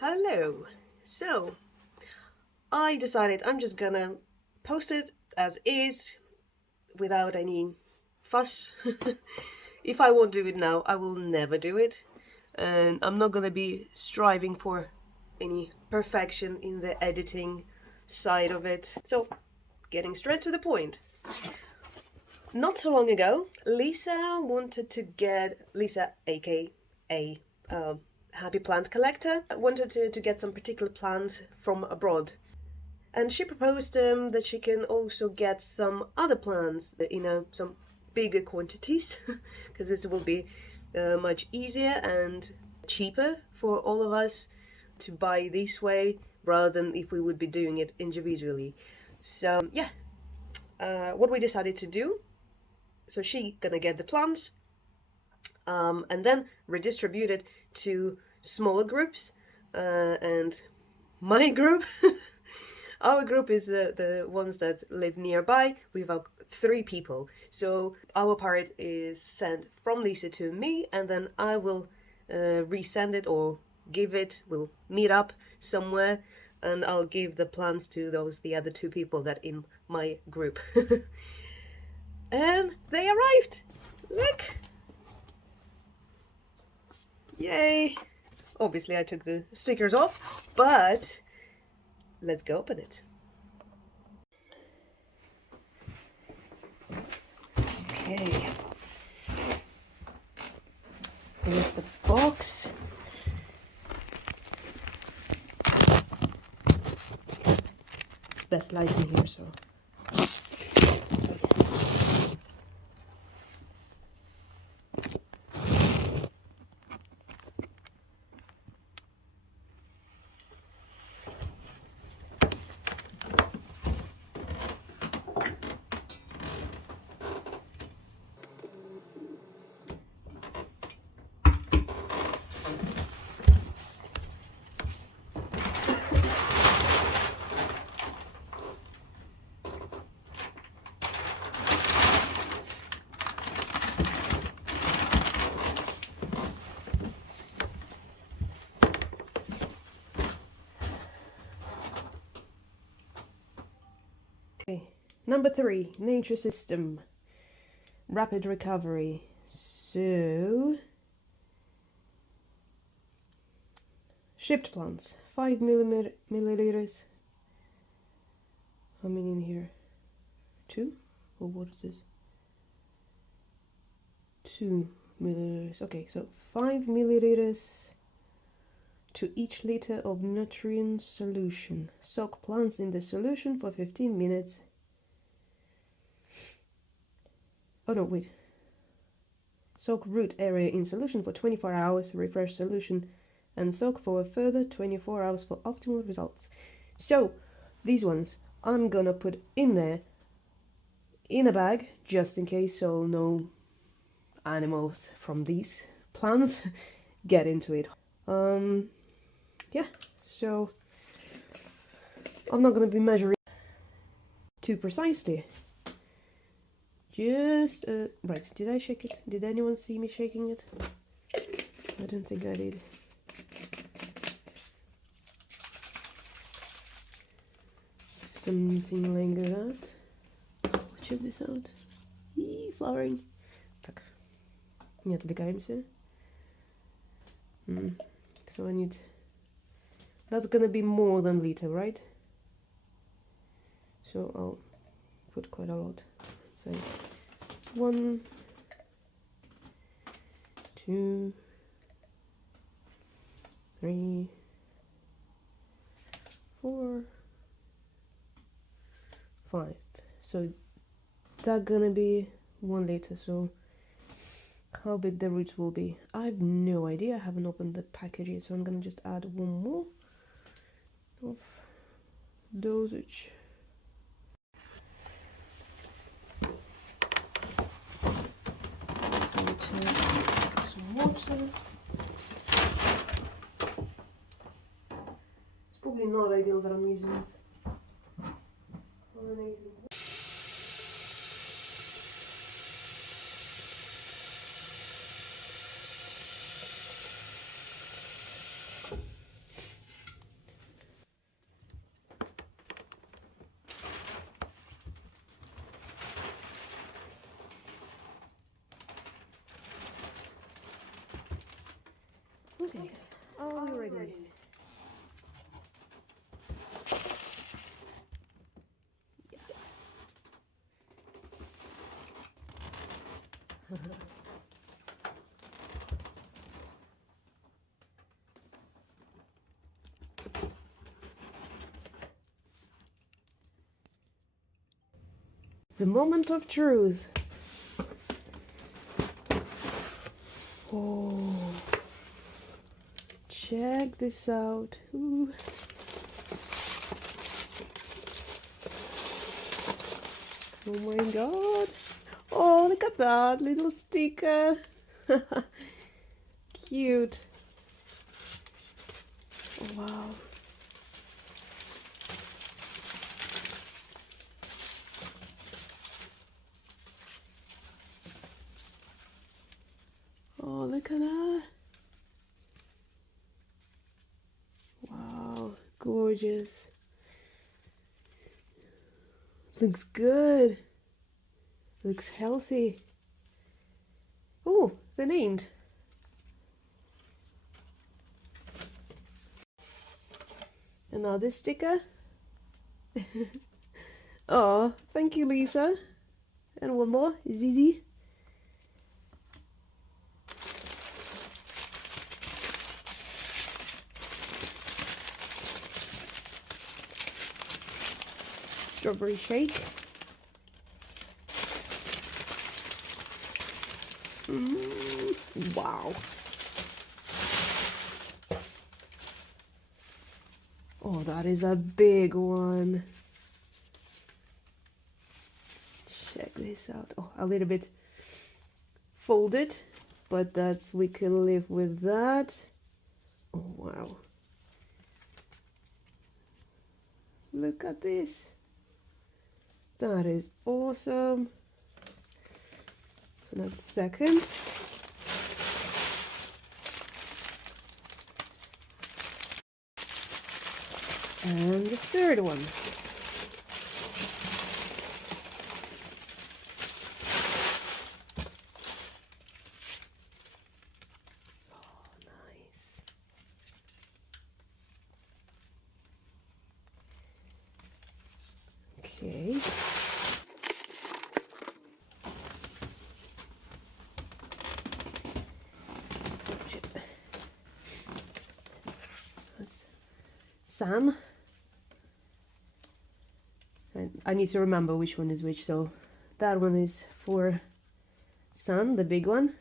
Hello. So, I decided I'm just gonna post it as is without any fuss. If I won't do it now, I will never do it. And I'm not gonna be striving for any perfection in the editing side of it. So, getting straight to the point. Not so long ago, Lisa, aka Happy Plant Collector, wanted to get some particular plants from abroad. And she proposed that she can also get some other plants, some bigger quantities, because this will be much easier and cheaper for all of us to buy this way rather than if we would be doing it individually. So yeah, what we decided to do, so she gonna get the plants and then redistribute it to smaller groups, and my group our group is the ones that live nearby. We have 3 people, so our part is sent from Lisa to me, and then I will resend it or give it. We'll meet up somewhere and I'll give the plants to the other 2 people that in my group. And they arrived. Look. Yay! Obviously I took the stickers off, but let's go open it. Okay. Here's the box. Best light in here, so. Okay. Number 3, nature system, rapid recovery. So, shipped plants, 5 milliliters. How many in here? 2? Or what is this? 2 milliliters. Okay, so 5 milliliters to each liter of nutrient solution. Soak plants in the solution for 15 minutes. Oh no, wait. Soak root area in solution for 24 hours, refresh solution, and soak for a further 24 hours for optimal results. So, these ones I'm gonna put in there in a bag, just in case, so no animals from these plants get into it. Yeah, so I'm not gonna be measuring too precisely. Just, right, did I shake it? Did anyone see me shaking it? I don't think I did. Something like that. Check this out. Flowering. Tak. Nie odwlekajmy się. So I need... That's gonna be more than liter, right? So I'll put quite a lot. So 1, 2, 3, 4, 5. So that's gonna be 1 liter. So how big the roots will be, I have no idea. I haven't opened the package yet, so I'm gonna just add 1 more of dosage. Some water. It's probably not ideal that I'm using chlorinated. Okay, are we ready? The moment of truth. Oh, check this out. Ooh. Oh my god. Oh, look at that little sticker. Cute. Oh, wow. Oh, look at that. Wow, gorgeous. Looks good. Looks healthy. Oh, they're named. Another sticker. Oh, thank you, Lisa. And one more, Zizi. Strawberry Shake. Wow. Oh, that is a big one. Check this out. Oh, a little bit folded, but we can live with that. Oh, wow. Look at this. That is awesome. So that's second. And the third one. Oh, nice. Okay. That's Sam. And I need to remember which one is which, so that one is for Sun, the big one.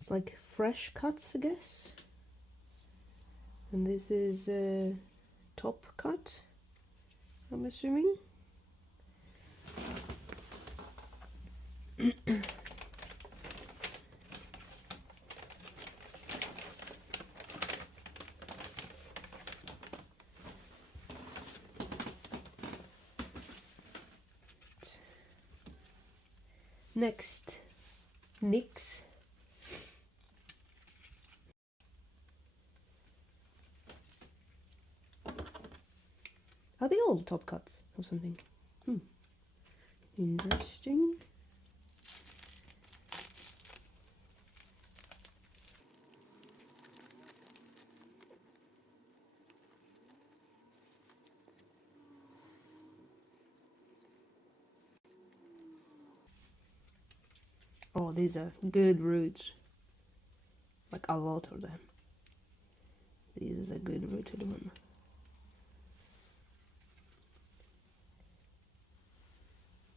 It's like fresh cuts, I guess. And this is a top cut, I'm assuming. Next, Nix. Are they all top cuts or something? Interesting. Oh, these are good roots. Like a lot of them. This is a good rooted one.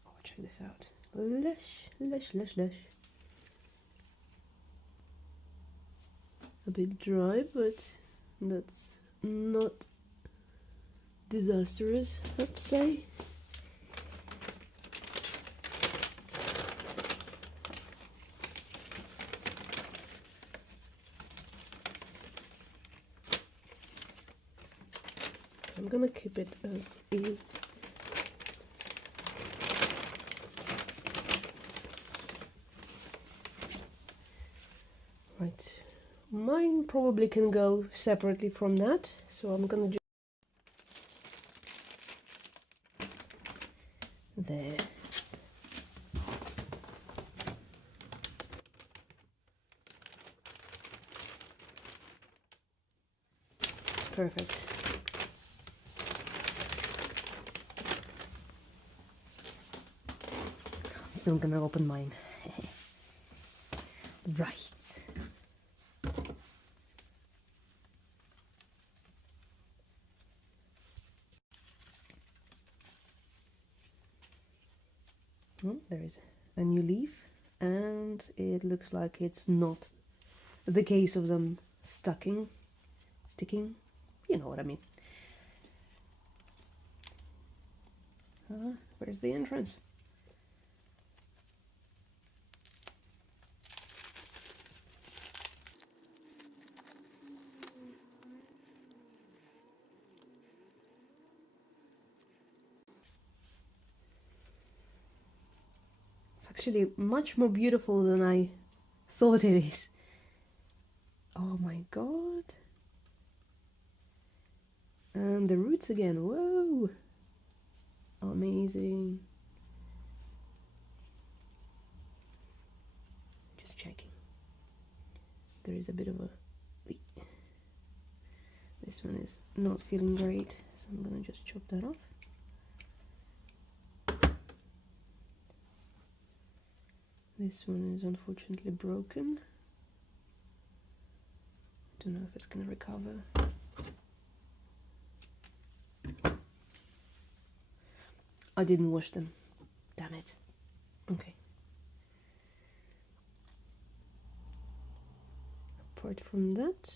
Oh, check this out. Lush, lush, lush, lush. a bit dry, but that's not disastrous, let's say. I'm gonna keep it as is. Right, mine probably can go separately from that, so I'm gonna just there. Perfect. Still gonna open mine. Right. Oh, there is a new leaf, and it looks like it's not the case of them sticking. You know what I mean. Where's the entrance? It's actually much more beautiful than I thought it is. Oh my god. And the roots again, whoa! Amazing. Just checking. There is a bit of a... This one is not feeling great, so I'm gonna just chop that off. This one is unfortunately broken. Don't know if it's gonna recover. I didn't wash them. Damn it. Okay. Apart from that,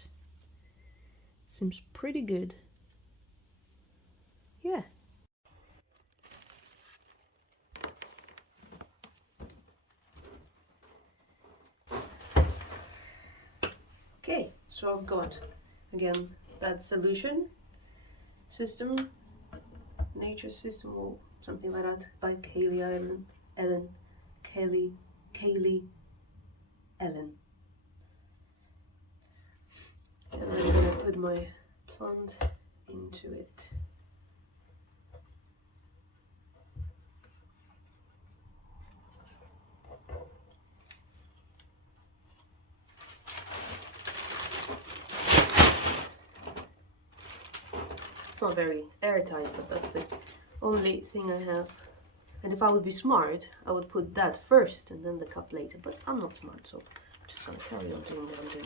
seems pretty good. Yeah. Okay, so I've got again that solution system, nature system or something like that by Kaylee Ellen. And I'm gonna put my plant into it. It's not very airtight, but that's the only thing I have. And if I would be smart, I would put that first and then the cup later, but I'm not smart, so I'm just gonna carry on doing what I'm doing.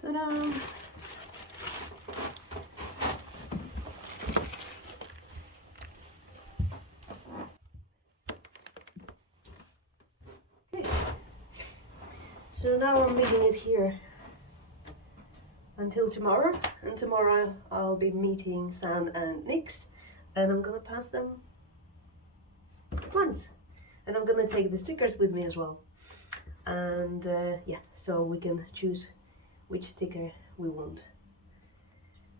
Ta-da! So now I'm leaving it here until tomorrow, and tomorrow I'll be meeting Sam and Nix, and I'm gonna pass them plants, and I'm gonna take the stickers with me as well, and yeah, so we can choose which sticker we want.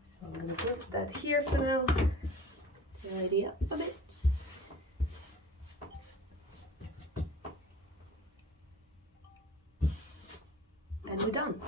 So I'm gonna put that here for now to tidy up a bit. And we're done.